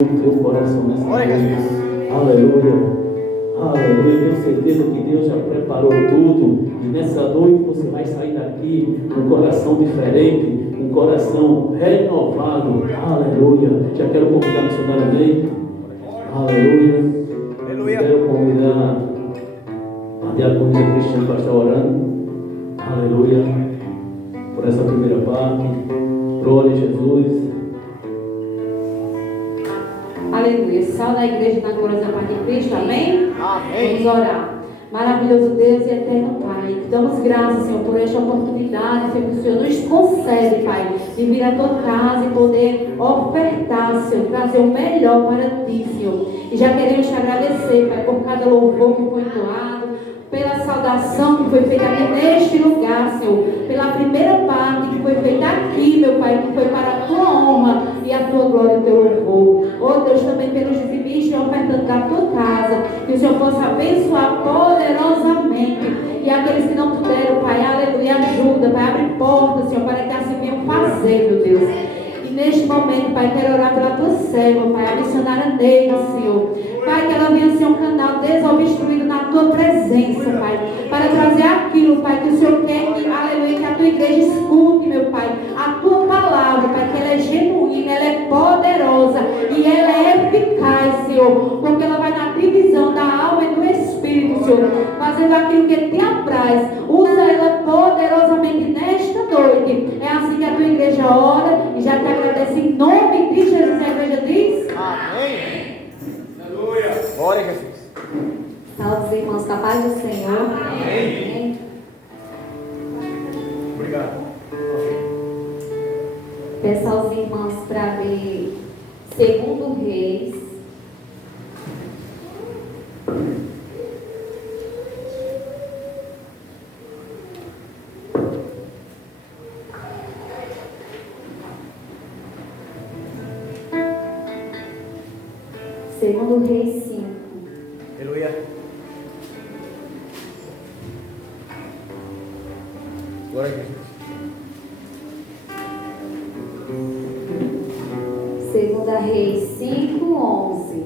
no teu coração nessa noite. Aleluia. Aleluia. Tenho certeza que Deus já preparou tudo. E nessa noite você vai sair daqui com um coração diferente, um coração renovado. Aleluia. Já quero convidar a missionária Ney. Aleluia. Quero convidar a diaconisa Cristiane para estar orando. Aleluia. Por essa primeira parte. Glória a Jesus. Aleluia. Salve a igreja na glória da paz de Cristo. Amém? Amém. Vamos orar. Maravilhoso Deus e eterno Pai, damos graças, Senhor, por esta oportunidade, Senhor, que o Senhor nos concede, Pai, de vir à tua casa e poder ofertar, Senhor, trazer o melhor para ti, Senhor. E já queremos te agradecer, Pai, por cada louvor que foi entoado, pela saudação que foi feita aqui neste lugar, Senhor, pela primeira parte que foi feita aqui, meu Pai, que foi para a tua honra e a tua glória e o teu louvor. Oh Deus, também pelos dizimistas ofertando da tua casa, que o Senhor possa abençoar poderosamente. E aqueles que não puderam, Pai, aleluia, ajuda, Pai, abre portas, Senhor, para que assim venham fazer, meu Deus. E neste momento, Pai, quero orar pela tua serva, Pai, a missionária Neide, Senhor. Pai, que ela venha ser um canal desobstruído na tua presença, Pai, para trazer aquilo, Pai, que o Senhor quer que, aleluia, que a tua igreja escute, meu Pai, a tua palavra, Pai, que ela é genuína, ela é poderosa e ela é eficaz, Senhor, porque ela vai na divisão da alma e do espírito, Senhor, fazendo aquilo que te apraz. Usa ela poderosamente nesta noite. É assim que a tua igreja ora e já te agradece em nome de Jesus. A igreja diz Amém. Aleluia. Glória a Jesus. salve os irmãos, com a paz do Senhor. Amém. Obrigado. Peço aos irmãos para ler 2 Reis. Segundo Reis 5. Aleluia. Glória a Jesus. Segunda Reis 5, 11.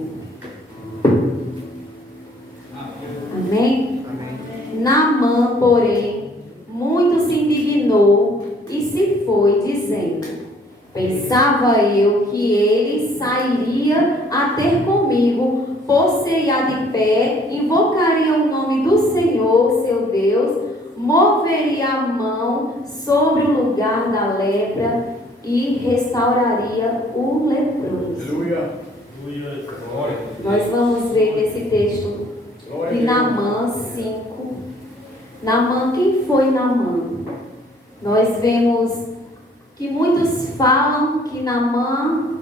Amém? Amém. Naamã, porém, muito se indignou e se foi, dizendo: pensava eu que ele sairia a ter comigo, por-se-ia de pé, invocaria o nome do Senhor, seu Deus, moveria a mão sobre o lugar da lepra e restauraria o leproso. Aleluia. Glória. Nós vamos ver nesse texto de Naamã 5. Naamã, quem foi Naamã? Nós vemos que muitos falam que Naamã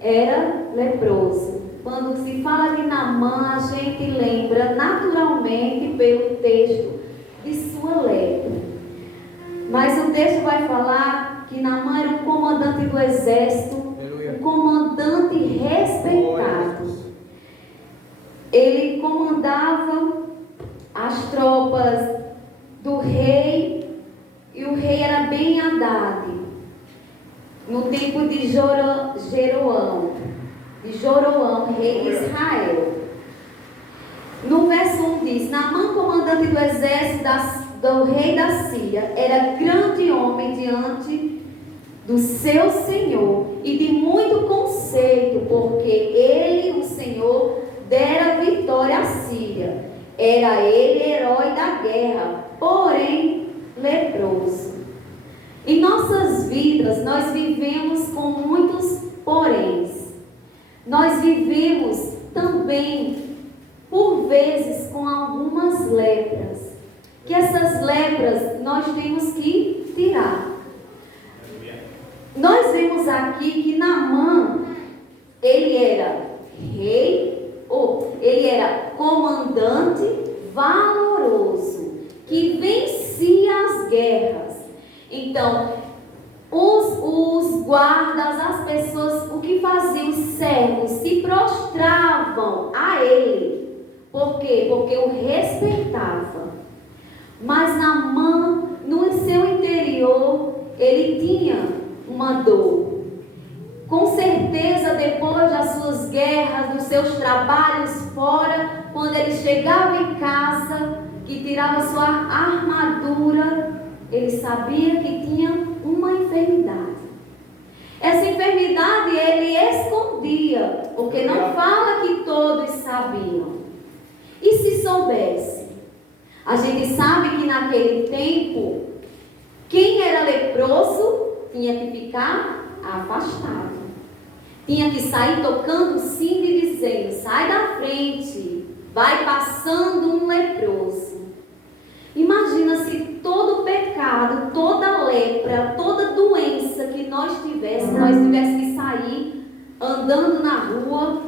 era leproso. Quando se fala de Naamã, a gente lembra naturalmente pelo texto de sua lepra. Mas o texto vai falar que Naamã era um comandante do exército, Aleluia. um comandante respeitado. Ele comandava as tropas do rei, e o rei era Ben-Hadad, no tempo de Jeroão, rei de Israel. No verso 1 diz: Naamã, comandante do exército do rei da Síria, era grande homem diante do seu senhor e de muito conceito, porque ele, o Senhor, dera vitória à Síria. Era ele herói da guerra, porém leproso. Em nossas vidas, nós vivemos com muitos poréns. Nós vivemos também, por vezes, com algumas lepras. Que essas lepras nós temos que tirar. Nós vemos aqui que Naamã, ele era rei, ou ele era comandante valoroso, que vencia as guerras. Então, os guardas, as pessoas, o que faziam? Os servos se prostravam a ele. Por quê? Porque o respeitava. Mas Naamã, no seu interior, ele tinha uma dor. Com certeza, depois das suas guerras, dos seus trabalhos fora, quando ele chegava em casa, que tirava sua armadura, ele sabia que tinha uma enfermidade. Essa enfermidade ele escondia, porque não fala que todos sabiam. E se soubesse? A gente sabe que naquele tempo, quem era leproso tinha que ficar afastado. Tinha que sair tocando o sino e dizendo: sai da frente, vai passando um leproso. Imagina se todo pecado, toda lepra, toda doença que nós tivéssemos que sair andando na rua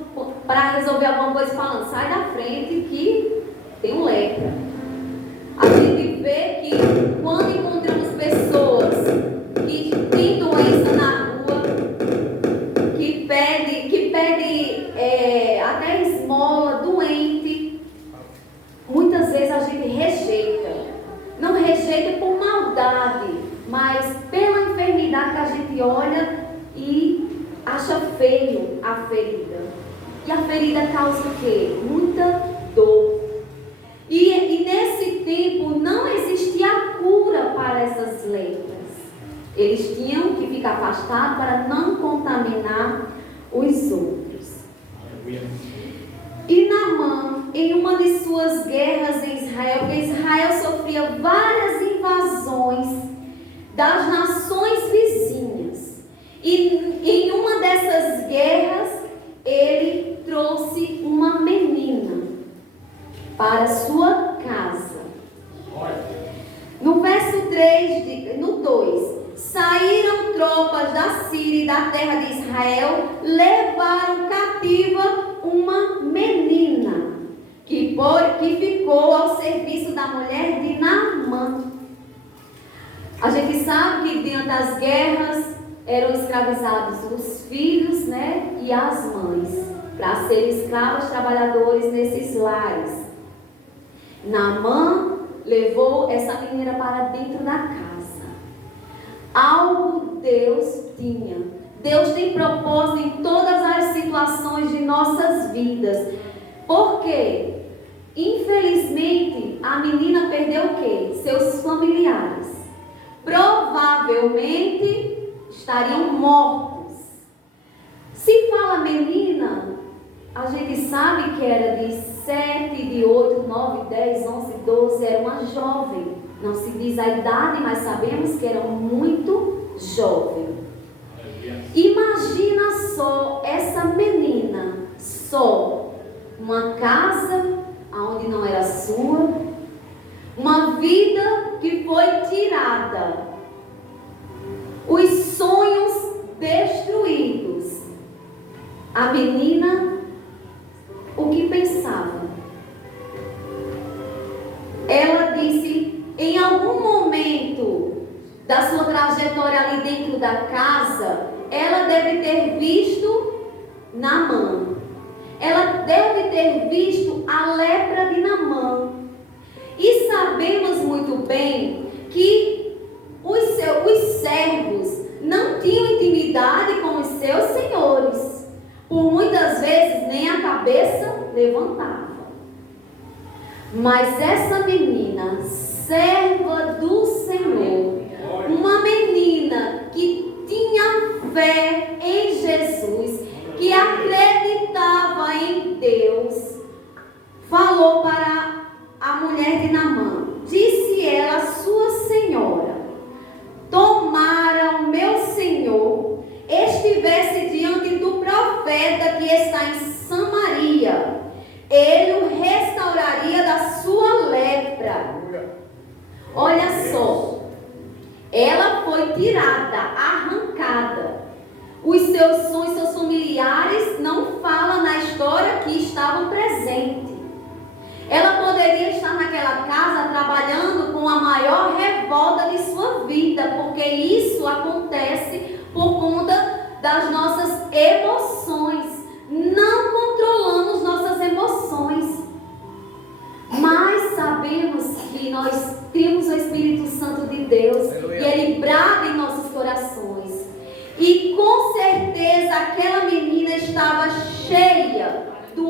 para resolver alguma coisa, falando: sai da frente que tem um lepra. A gente vê que quando encontramos pessoas que têm doença na rua, que pede até esmola, doente, muitas vezes a gente rejeita. Não rejeita por maldade, mas pela enfermidade que a gente olha e acha feio a ferida. E a ferida causa o quê? Muita dor. E nesse tempo não existia cura para essas lepras. Eles tinham que ficar afastados para não contaminar os outros. E Naamã, em uma de suas guerras em Israel, porque Israel sofria várias invasões das nações vizinhas. E em uma dessas guerras, ele trouxe uma menina para sua casa. No verso 3, no 2, saíram tropas da Síria e da terra de Israel, levaram cativa uma menina que ficou ao serviço da mulher de Naamã. A gente sabe que diante das guerras eram escravizados os filhos, né, e as mães, para serem escravos trabalhadores nesses lares. Naamã levou essa menina para dentro da casa. Algo Deus tinha. Deus tem propósito em todas as situações de nossas vidas. Por quê? Infelizmente, a menina perdeu o quê? Seus familiares. Provavelmente estariam mortos. Se fala menina, a gente sabe que era de 7, de 8, 9, 10, 11, 12, era uma jovem. Não se diz a idade, mas sabemos que era muito jovem. Imagina só essa menina, só uma casa onde não era sua, uma vida que foi tirada, os sonhos destruídos. A menina, o que pensava? Ela disse, em algum momento da sua trajetória ali dentro da casa, ela deve ter visto Naamã. Ela deve ter visto a lepra de Naamã. E sabemos muito bem que os servos não tinham intimidade com os seus senhores. Por muitas vezes nem a cabeça levantava. Mas essa menina, serva do Senhor, uma menina que tinha fé em Jesus, que acreditava em Deus, falou para a mulher de Naamã. Disse ela, sua senhora, tomara o meu senhor estivesse diante do profeta que está em Samaria, ele o restauraria da sua lepra. Olha só, ela foi tirada, arrancada. Os seus sonhos, seus familiares não falam na história que estavam presentes. Ela poderia estar naquela casa trabalhando com a maior revolta de sua vida, porque isso acontece por conta das nossas emoções. Não controlamos nossas emoções, mas sabemos que nós temos o Espírito Santo de Deus. Aleluia. E Ele brada em nossos corações. E com certeza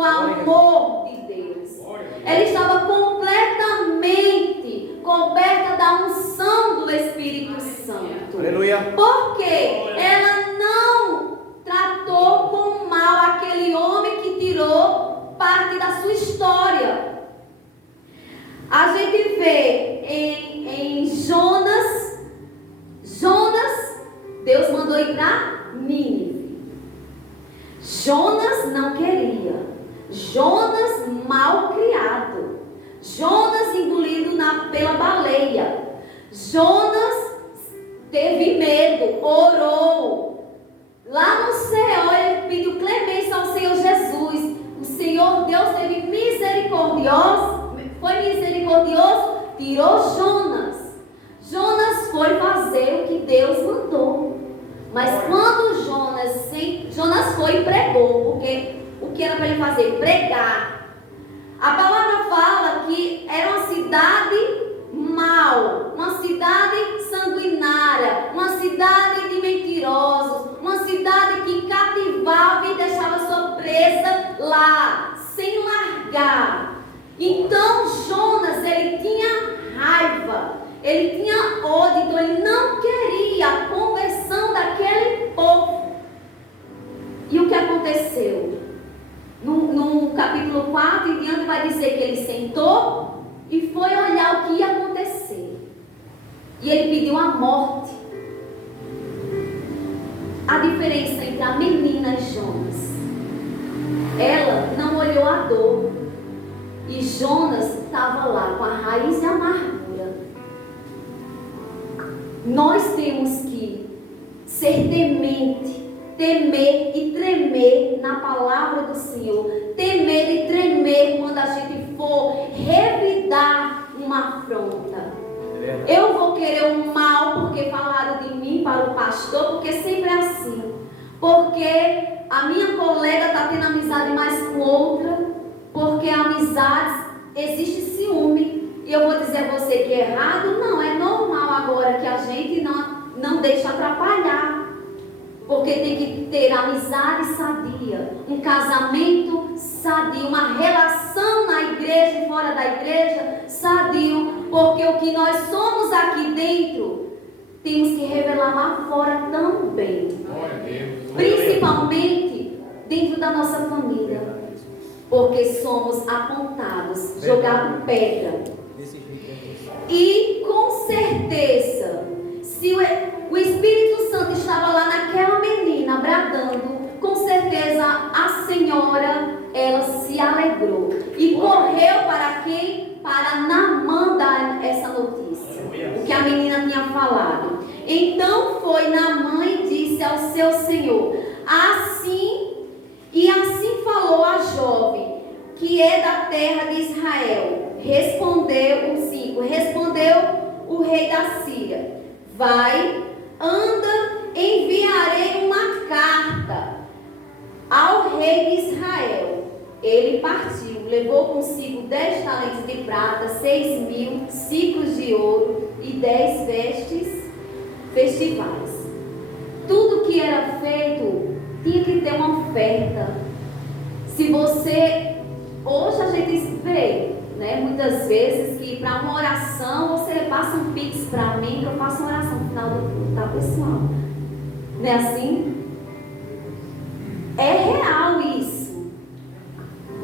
do amor de Deus. Ela estava completamente coberta da unção do Espírito Santo. Aleluia. Porque ela não tratou com mal aquele homem que tirou parte da sua história. A gente vê em Jonas, Deus mandou ir para Nínive. Jonas não queria. Jonas mal criado. Jonas engolido pela baleia. Jonas teve medo, orou. Lá no céu ele pediu clemência ao Senhor Jesus. O Senhor Deus teve foi misericordioso, tirou Jonas. Jonas foi fazer o que Deus mandou. Mas quando Jonas foi e pregou, porque o que era para ele fazer? Pregar. A palavra fala que era uma cidade mau, uma cidade sanguinária, uma cidade de mentirosos, uma cidade que cativava e deixava sua presa lá, sem largar. Então Jonas, ele tinha raiva, ele tinha ódio, então ele não queria a conversão daquele povo. E o que aconteceu? No capítulo 4 em diante vai dizer que ele sentou e foi olhar o que ia acontecer. E ele pediu a morte. A diferença entre a menina e Jonas, ela não olhou a dor. E Jonas estava lá com a raiz de amargura. Nós temos que ser temente, temer e tremer na palavra do Senhor. Temer e tremer quando a gente for revidar uma afronta. Eu vou querer o mal porque falaram de mim para o pastor, porque sempre é assim. Porque a minha colega está tendo amizade mais com outra, porque amizades existe ciúme. E eu vou dizer a você que é errado? Não, é normal agora que a gente não deixa atrapalhar. Porque tem que ter amizade sadia, um casamento sadio, uma relação na igreja e fora da igreja sadio. Porque o que nós somos aqui dentro, temos que revelar lá fora também. Principalmente dentro da nossa família. Porque somos apontados, jogados pedra. E com certeza, se o Espírito Santo estava lá naquela menina bradando, com certeza a senhora, ela se alegrou. E correu para quem? Para Naamã dar essa notícia. O que a menina tinha falado. Então foi Naamã e disse ao seu senhor: assim falou a jovem, que é da terra de Israel. Respondeu o rei da Síria: vai, anda, enviarei uma carta ao rei de Israel. Ele partiu, levou consigo 10 talentos de prata, 6.000 ciclos de ouro e 10 vestes festivais. Tudo que era feito tinha que ter uma oferta. Se você, hoje a gente vê, né, muitas vezes que para uma oração você passa um pix para mim, que eu faço uma oração no final do culto, tá, pessoal? Não é assim? É real isso.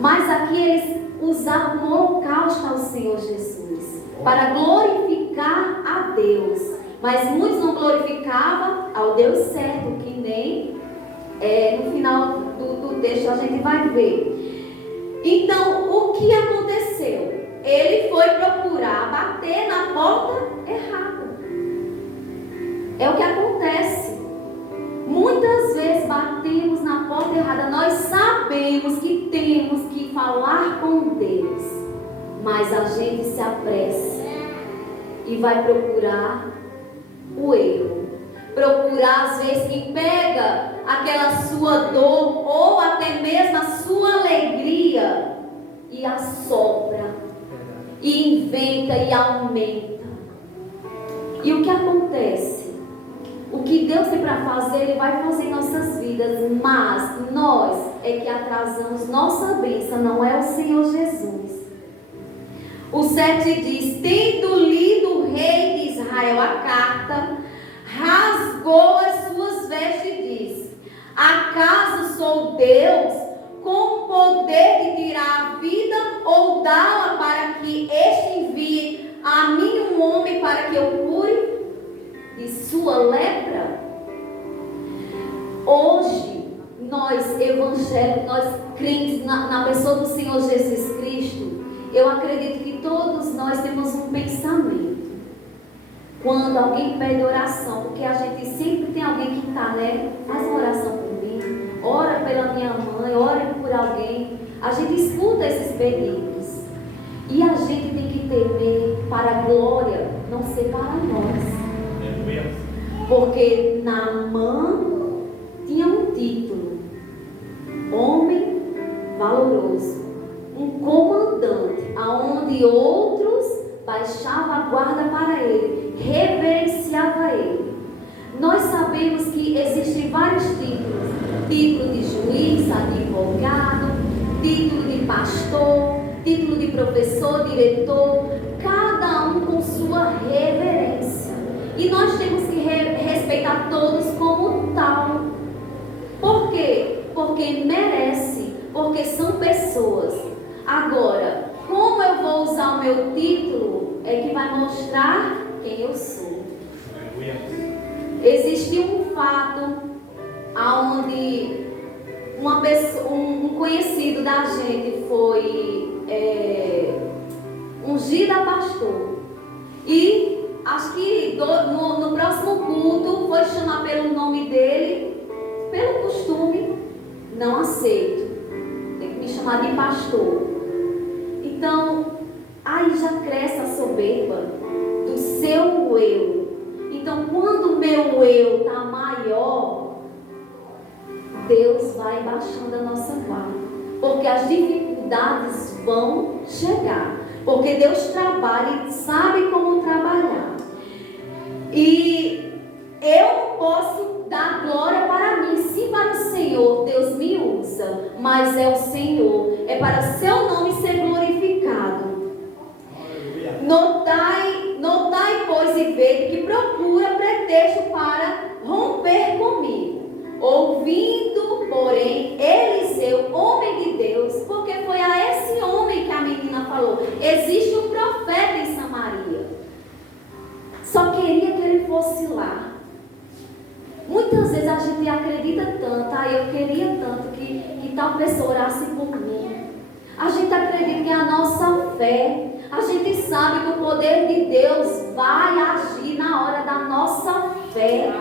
Mas aqui eles usavam como holocausto ao Senhor Jesus, para glorificar a Deus. Mas muitos não glorificavam ao Deus certo, que nem no final do texto a gente vai ver. Então, o que aconteceu? Ele foi procurar bater na porta errada. É o que acontece. Muitas vezes batemos na porta errada. Nós sabemos que temos que falar com Deus, mas a gente se apressa e vai procurar o erro. Procurar, às vezes, que pega aquela sua dor ou até mesmo a sua alegria e assopra, e inventa e aumenta. E o que acontece? O que Deus tem para fazer, Ele vai fazer em nossas vidas, mas nós é que atrasamos nossa bênção, não é o Senhor Jesus. O 7 diz: tendo lido o rei de Israel a carta, rasgou as suas vestes e disse: acaso sou Deus com o poder de tirar a vida ou dá-la para que este envie a mim um homem para que eu cure de sua lepra? Hoje, nós evangélicos, nós crentes na pessoa do Senhor Jesus Cristo, eu acredito que todos nós temos um pensamento. Quando alguém pede oração, porque a gente sempre tem alguém que está, né? Faz uma oração por mim, ora pela minha mãe, ora por alguém. A gente escuta esses pedidos. E a gente tem que temer para a glória, não ser para nós. Porque Naamã tinha um título: homem valoroso, um comandante, aonde outros baixavam a guarda para ele, reverenciava ele. Nós sabemos que existem vários títulos: título de juiz, advogado, título de pastor, título de professor, diretor, cada um com sua reverência. E nós temos que respeitar todos como tal. Por quê? Porque merece, porque são pessoas. Agora, como eu vou usar o meu título é que vai mostrar quem eu sou. Existe um fato onde uma pessoa, um conhecido da gente foi ungido a pastor. E acho que no próximo culto foi chamar pelo nome dele, pelo costume, não aceito. Tem que me chamar de pastor. Então, aí já cresce a soberba do seu eu. Então, quando o meu eu está maior, Deus vai baixando a nossa guarda. Porque as dificuldades vão chegar. Porque Deus trabalha e sabe como trabalhar. E eu não posso dar glória para mim. Sim, para o Senhor, Deus me usa. Mas é o Senhor. É para seu nome ser glorificado. Notai, pois, e vede que procura pretexto para romper comigo. Ouvindo, porém, Eliseu, homem de Deus, porque foi a esse homem que a menina falou: existe um profeta em Samaria. Só queria que ele fosse lá. Muitas vezes a gente acredita tanto: eu queria tanto que tal pessoa orasse por mim. A gente acredita que é a nossa fé. A gente sabe que o poder de Deus vai agir na hora da nossa fé.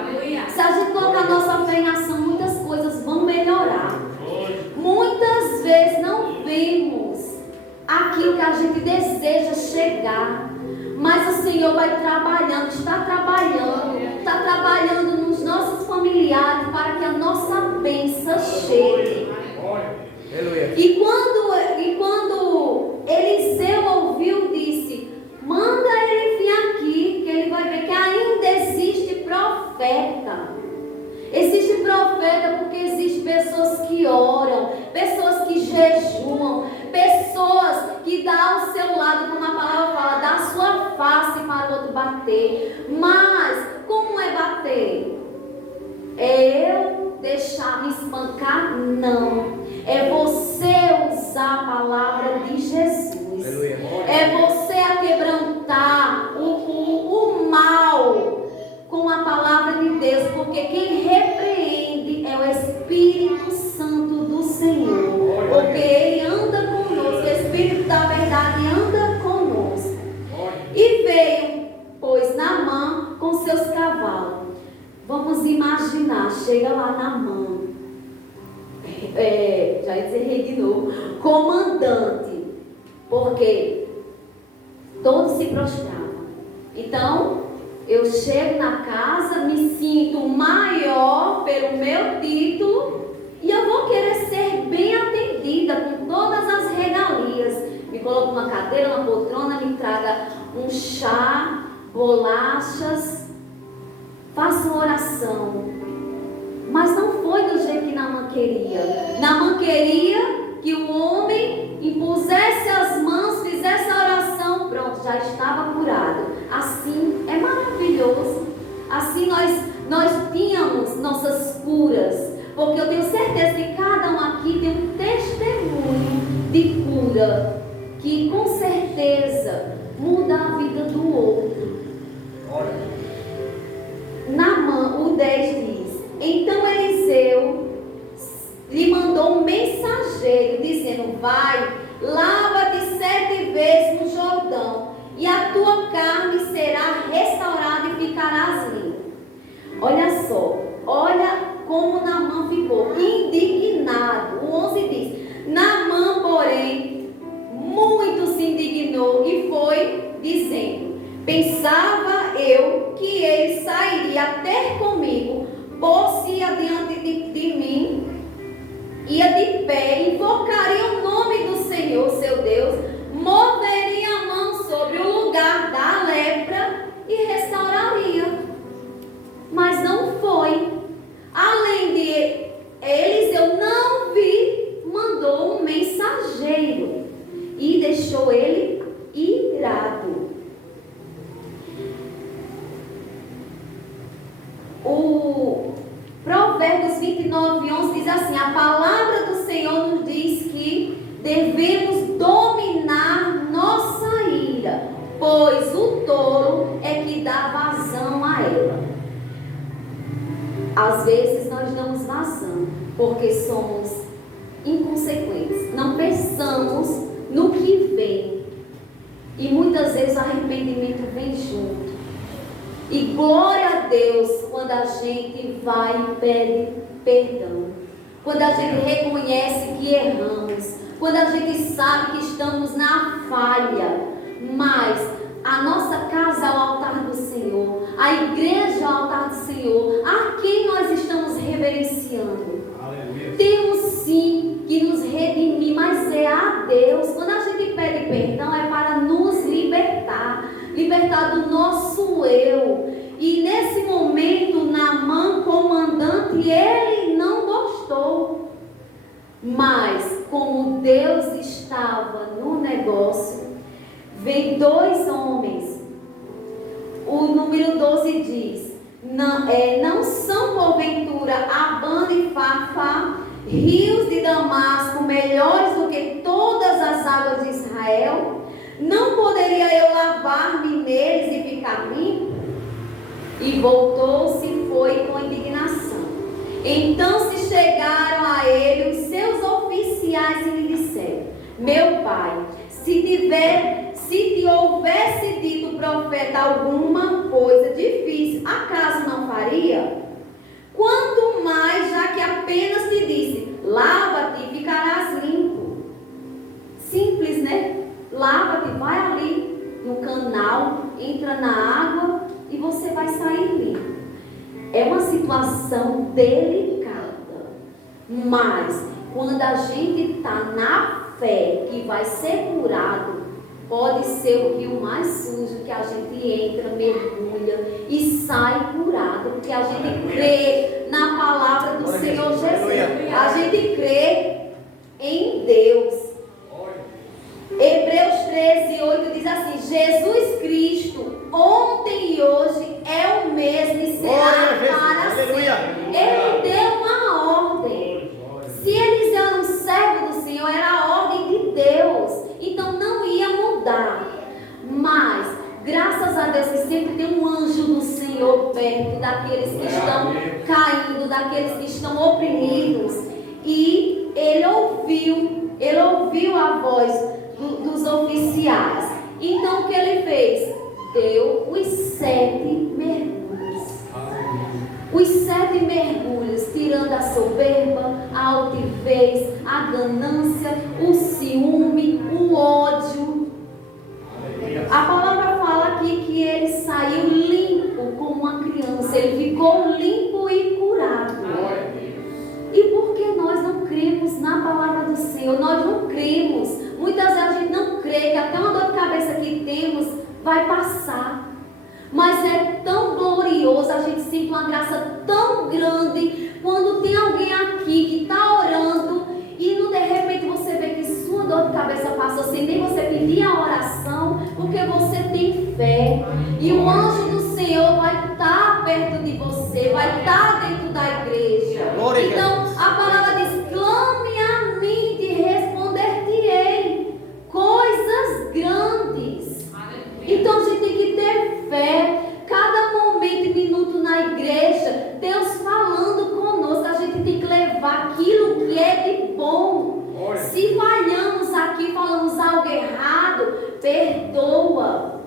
Se a gente colocar a nossa fé em ação, muitas coisas vão melhorar. Muitas vezes não vemos aquilo que a gente deseja chegar, mas o Senhor vai trabalhando, está trabalhando nos nossos familiares para que a nossa bênção chegue. E quando Eliseu ouviu, disse: manda ele vir aqui, que ele vai ver que ainda existe profeta. Existe profeta porque existem pessoas que oram, pessoas que jejuam, pessoas que dão ao seu lado, como a palavra fala, dá a sua face para o outro bater. Mas como é bater? É eu deixar me espancar? Não. É você usar a palavra de Jesus. Aleluia. É você aquebrantar o mal com a palavra de Deus. Porque quem repreende é o Espírito Santo do Senhor. Porque Ele anda conosco. O Espírito da verdade anda conosco. E veio, pois, Naamã com seus cavalos. Vamos imaginar, chega lá Naamã. Já ia dizer rei de novo, comandante, porque todos se prostravam. Então, eu chego na casa, me sinto maior pelo meu título e eu vou querer ser bem atendida com todas as regalias. Me coloca uma cadeira, uma poltrona, me traga um chá, bolachas, faça uma oração. Mas não foi do jeito que Naamã queria? Naamã queria que o homem impusesse as mãos, fizesse a oração, pronto, já estava curado. Assim é maravilhoso. Assim nós tínhamos nossas curas, porque eu tenho certeza que cada um aqui tem um testemunho de cura, que com certeza muda a vida do outro. Naamã, o 10 diz: então Eliseu lhe mandou um mensageiro, dizendo: vai, lava-te 7 vezes no Jordão, e a tua carne será restaurada e ficarás limpo. Olha só, olha como Naamã ficou indignado. O 11 diz: Naamã, porém, muito se indignou e foi dizendo: pensava eu que ele sairia ter comigo, pôr-se adiante de mim, ia de pé, invocaria o nome do Senhor, seu Deus, moveria a mão sobre o lugar da lepra e restauraria. Mas não foi. Além de Eliseu não vi, mandou um mensageiro e deixou ele irado. O Provérbios 29:11 diz assim: a palavra do Senhor nos diz que devemos dominar nossa ira, pois o tolo é que dá vazão a ela. Às vezes nós damos vazão porque somos inconsequentes, não pensamos no que vem, e muitas vezes o arrependimento vem junto. E glória a Deus quando a gente vai e pede perdão, quando a gente reconhece que erramos, quando a gente sabe que estamos na falha. Mas a nossa casa é o altar do Senhor, a igreja é o altar do Senhor, a quem nós estamos reverenciando. Aleluia. Temos sim que nos redimir, mas é a Deus. Quando a gente pede perdão é para nos libertar do nosso eu. E nesse momento, Naamã, comandante, ele não gostou. Mas como Deus estava no negócio, vem 2 homens. O número 12 diz: não são porventura Abana e Farfá, rios de Damasco, melhores do que todas as águas de Israel? Não poderia eu lavar-me neles e ficar limpo? E voltou-se e foi com indignação. Então se chegaram a ele os seus oficiais e lhe disseram: meu pai, se te houvesse dito o profeta alguma coisa difícil, acaso não faria? Quanto mais, já que apenas te disse: lava-te e ficarás limpo. Simples, né? Lava-te, vai ali no canal, entra na água e você vai sair limpo. É uma situação delicada, mas quando a gente está na fé que vai ser curado, pode ser o rio mais sujo que a gente entra, mergulha e sai curado, porque a gente crê na palavra do Senhor Jesus. A gente crê em Deus. Hebreus 13:8 diz assim: Jesus Cristo, ontem e hoje, é o mesmo e será para sempre. Ele deu uma ordem. Se eles eram servos do Senhor, era a ordem de Deus, então não ia mudar. Mas graças a Deus que sempre tem um anjo do Senhor perto daqueles que estão caindo, daqueles que estão oprimidos. E ele ouviu a voz dos oficiais. Então o que ele fez? Deu os 7 mergulhos. Os 7 mergulhos, tirando a soberba, a altivez, a ganância, o ciúme, o ódio. A palavra fala aqui que ele saiu limpo como uma criança. Ele ficou limpo e curado. E por que nós não cremos na palavra do Senhor? Nós não cremos. Muitas vezes a gente não crê que até uma dor de cabeça que temos vai passar. Mas é tão glorioso, a gente sente uma graça tão grande quando tem alguém aqui que porque você tem fé. E o anjo do Senhor vai estar perto de você, vai estar dentro da igreja. Então, a palavra diz: clame a mim e responder-te-ei coisas grandes. Então, a gente tem que ter fé. Cada momento e minuto na igreja, Deus falando conosco, a gente tem que levar aquilo que é de bom. Se falhamos aqui, falamos algo errado, perdoa.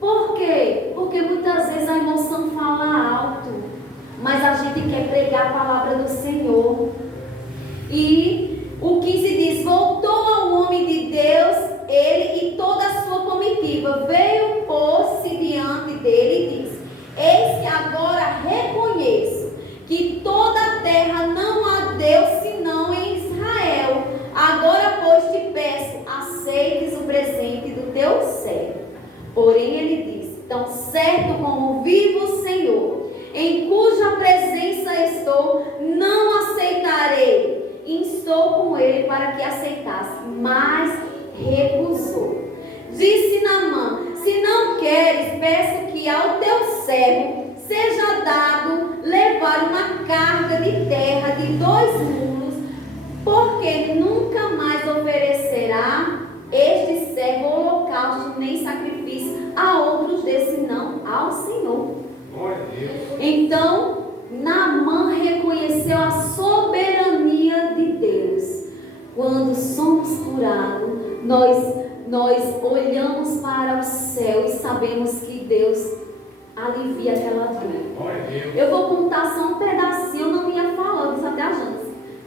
Por quê? Porque muitas vezes a emoção fala alto, mas a gente quer pregar a palavra do Senhor. E o 15 diz: voltou ao homem de Deus, ele e toda a sua comitiva, veio pôr-se diante dele e disse: eis que agora reconheço que toda a terra não há Deus senão em Israel. Agora, pois, te peço, aceites o presente do teu servo. Porém, ele disse: tão certo como vivo o Senhor, em cuja presença estou, não aceitarei. Instou com ele para que aceitasse, mas recusou. Disse Naamã: se não queres, peço que ao teu servo seja dado levar uma carga de terra de 2 mulos, porque nunca mais oferecerá este servo holocausto nem sacrifício a outros desse, não ao Senhor. Então Naamã reconheceu a soberania de Deus. Quando somos curados, nós olhamos para o céu e sabemos que Deus alivia aquela dor. Eu vou contar só um pedacinho, eu não ia falando, sabe, a Jânia?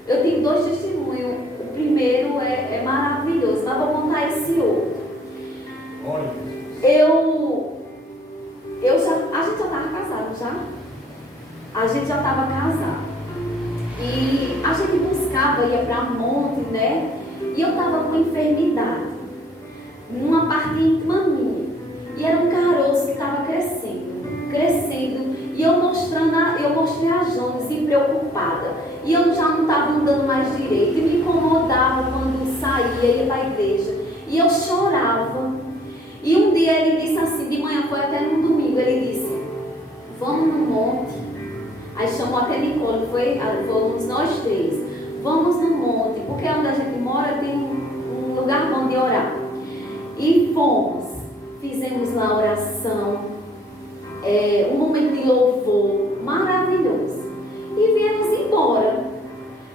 Eu tenho 2 testemunhos. O primeiro é maravilhoso, mas vou contar esse outro. A gente já estava casado já. A gente já estava casado. E a gente buscava, ia para monte, né? E eu estava com enfermidade, numa parte íntima minha. E era um caroço que estava crescendo. E eu mostrei a Jonas, assim, preocupada. E eu já não estava andando mais direito. E me incomodava quando saía, ia para a igreja. E eu chorava. E um dia ele disse assim, de manhã, foi até no domingo, ele disse: vamos no monte. Aí chamou até Nicole, fomos nós 3. Vamos no monte, porque onde a gente mora tem um lugar bom de orar. E fomos, fizemos lá a oração, um momento de louvor maravilhoso. E viemos embora.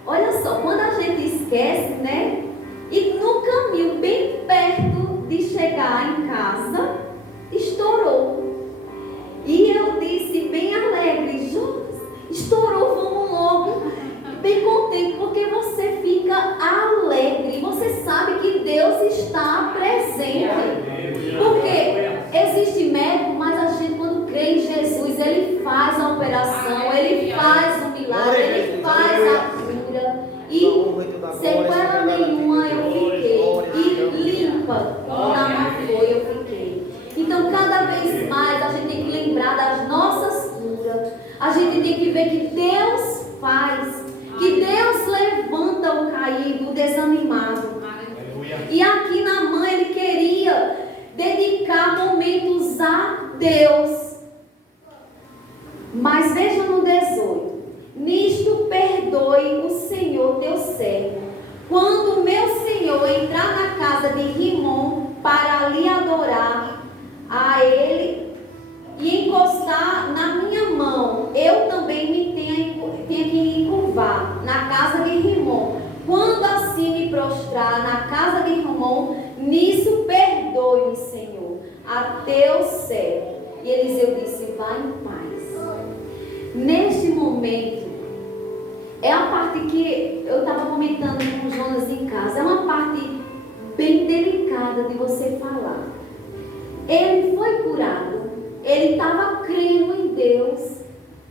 Olha só, quando a gente esquece, né? E no caminho, bem perto de chegar em casa, estourou. E eu disse bem alegre: Jonas, estourou, vamos logo. Bem contente, porque você fica alegre. Você sabe que Deus está presente. Porque existe médico, mas a gente, quando crê em Jesus, Ele faz a operação, Ele faz o milagre, Ele faz a cura. E sequela nenhuma eu fiquei. E limpa, como Naamã foi, eu fiquei. Então, cada vez mais, a gente tem que lembrar das nossas curas. A gente tem que ver que Deus faz. Que Deus levanta o caído, o desanimado. E aqui Naamã, ele queria dedicar momentos a Deus. Mas veja no 18: nisto perdoe o Senhor teu servo, quando o meu Senhor entrar na casa de Rimom para ali adorar a ele e encostar na minha mão, eu também me tenho que encurvar na casa de Rimom. Quando assim me prostrar na casa de Rimom, nisso perdoe-me, Senhor, a teu servo. E Eliseu disse: vá em paz. Neste momento, é a parte que eu estava comentando com o Jonas em casa, é uma parte bem delicada de você falar. Ele foi curado, ele estava crendo em Deus,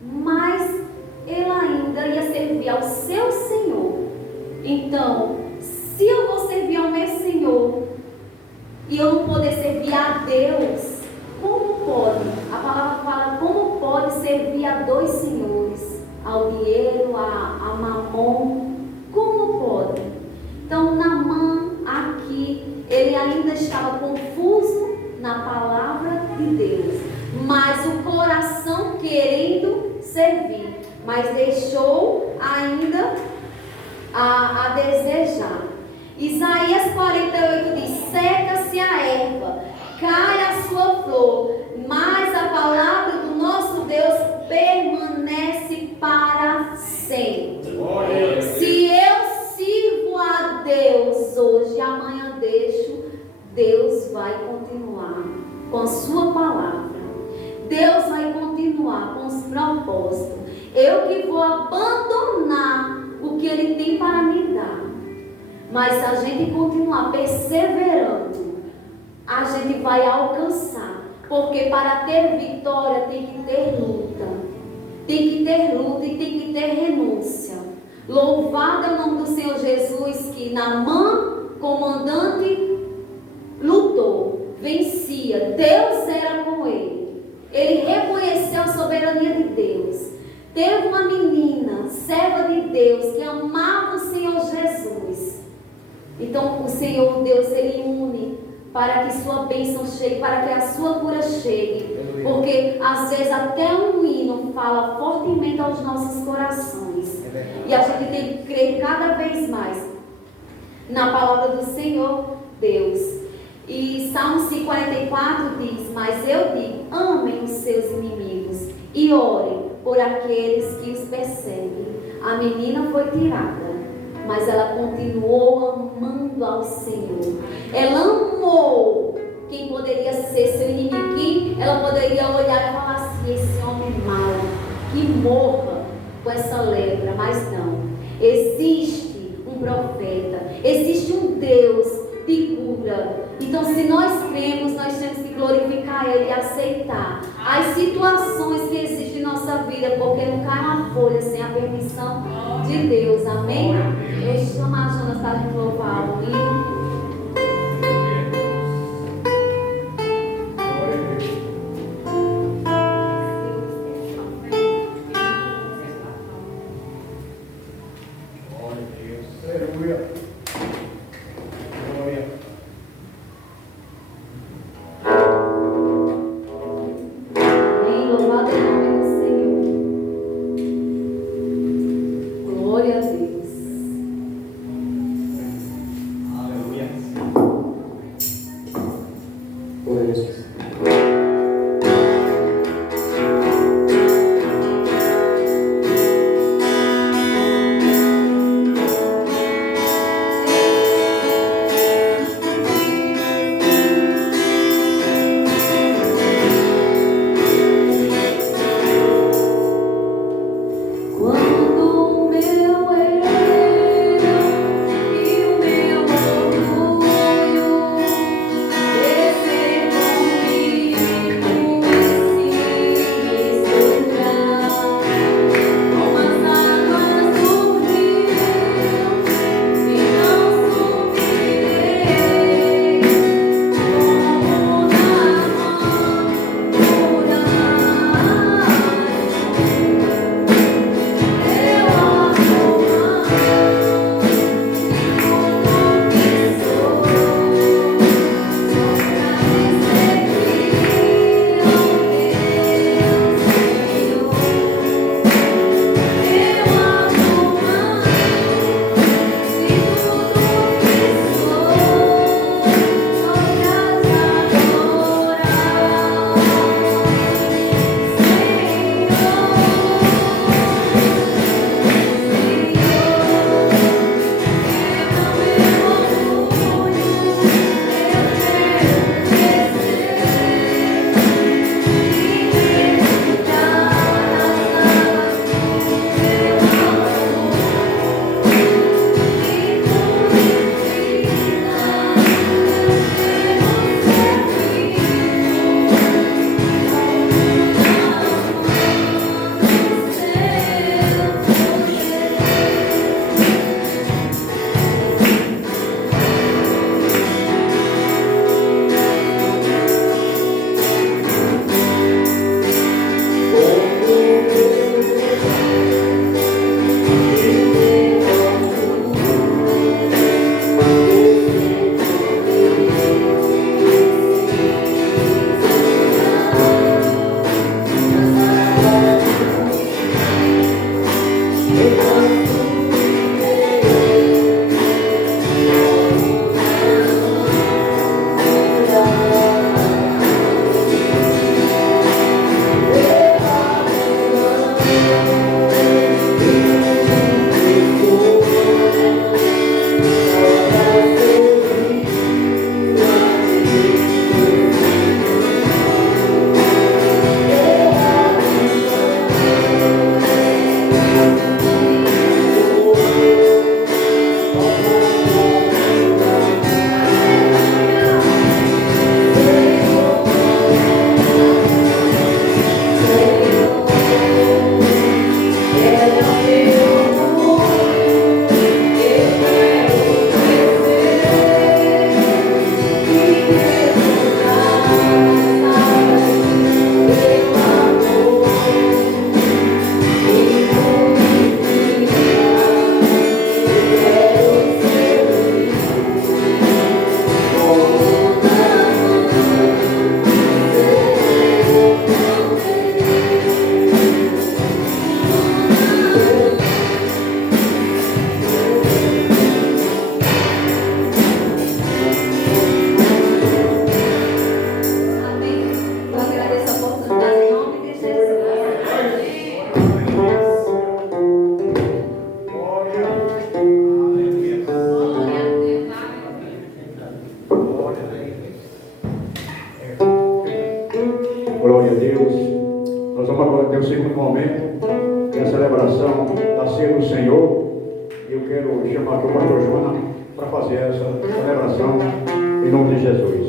mas ele ainda ia servir ao seu Senhor. Então, se eu vou servir ao meu Senhor e eu não poder servir a Deus, como pode? A palavra fala: como pode servir a 2 senhores? Ao dinheiro, a Mamon? Como pode? Então, Naamã aqui, ele ainda estava confuso na palavra de Deus, mas o coração querendo servir, mas deixou ainda a desejar. Isaías 48 diz: seca-se a erva, cai a sua flor, mas a palavra do nosso Deus permanece para sempre. Se eu sirvo a Deus hoje, amanhã deixo, Deus vai continuar com a sua palavra. Deus vai continuar com os propósitos. Eu que vou abandonar o que Ele tem para me dar. Mas se a gente continuar perseverando, a gente vai alcançar. Porque para ter vitória tem que ter luta. Tem que ter luta e tem que ter renúncia. Louvado é o nome do Senhor Jesus, que Naamã, comandante, lutou, vencia. Deus era com ele. Ele reconheceu a soberania de Deus. Teve uma menina, serva de Deus, que amava o Senhor Jesus. Então o Senhor Deus, Ele une para que sua bênção chegue, para que a sua cura chegue. Porque às vezes até um hino fala fortemente aos nossos corações. E a gente tem que crer cada vez mais na palavra do Senhor Deus. E Salmo 44 diz: mas eu digo, amem os seus inimigos e orem por aqueles que os perseguem. A menina foi tirada, mas ela continuou amando ao Senhor. Ela amou quem poderia ser seu inimigo, quem ela poderia olhar e falar assim: esse homem mau, que morra com essa lepra. Mas não, existe um profeta, existe um Deus de cura. Então, se nós cremos, nós temos que glorificar Ele e aceitar as situações que existem em nossa vida, porque não cai uma folha sem a permissão de Deus. Amém? Deixa eu chamar a Jonas para a gente louvar o hino. Descer com Glória a Deus. Nós vamos agora ter o segundo momento, que é a celebração da ceia do Senhor. E eu quero chamar aqui o pastor Joana para fazer essa celebração em nome de Jesus.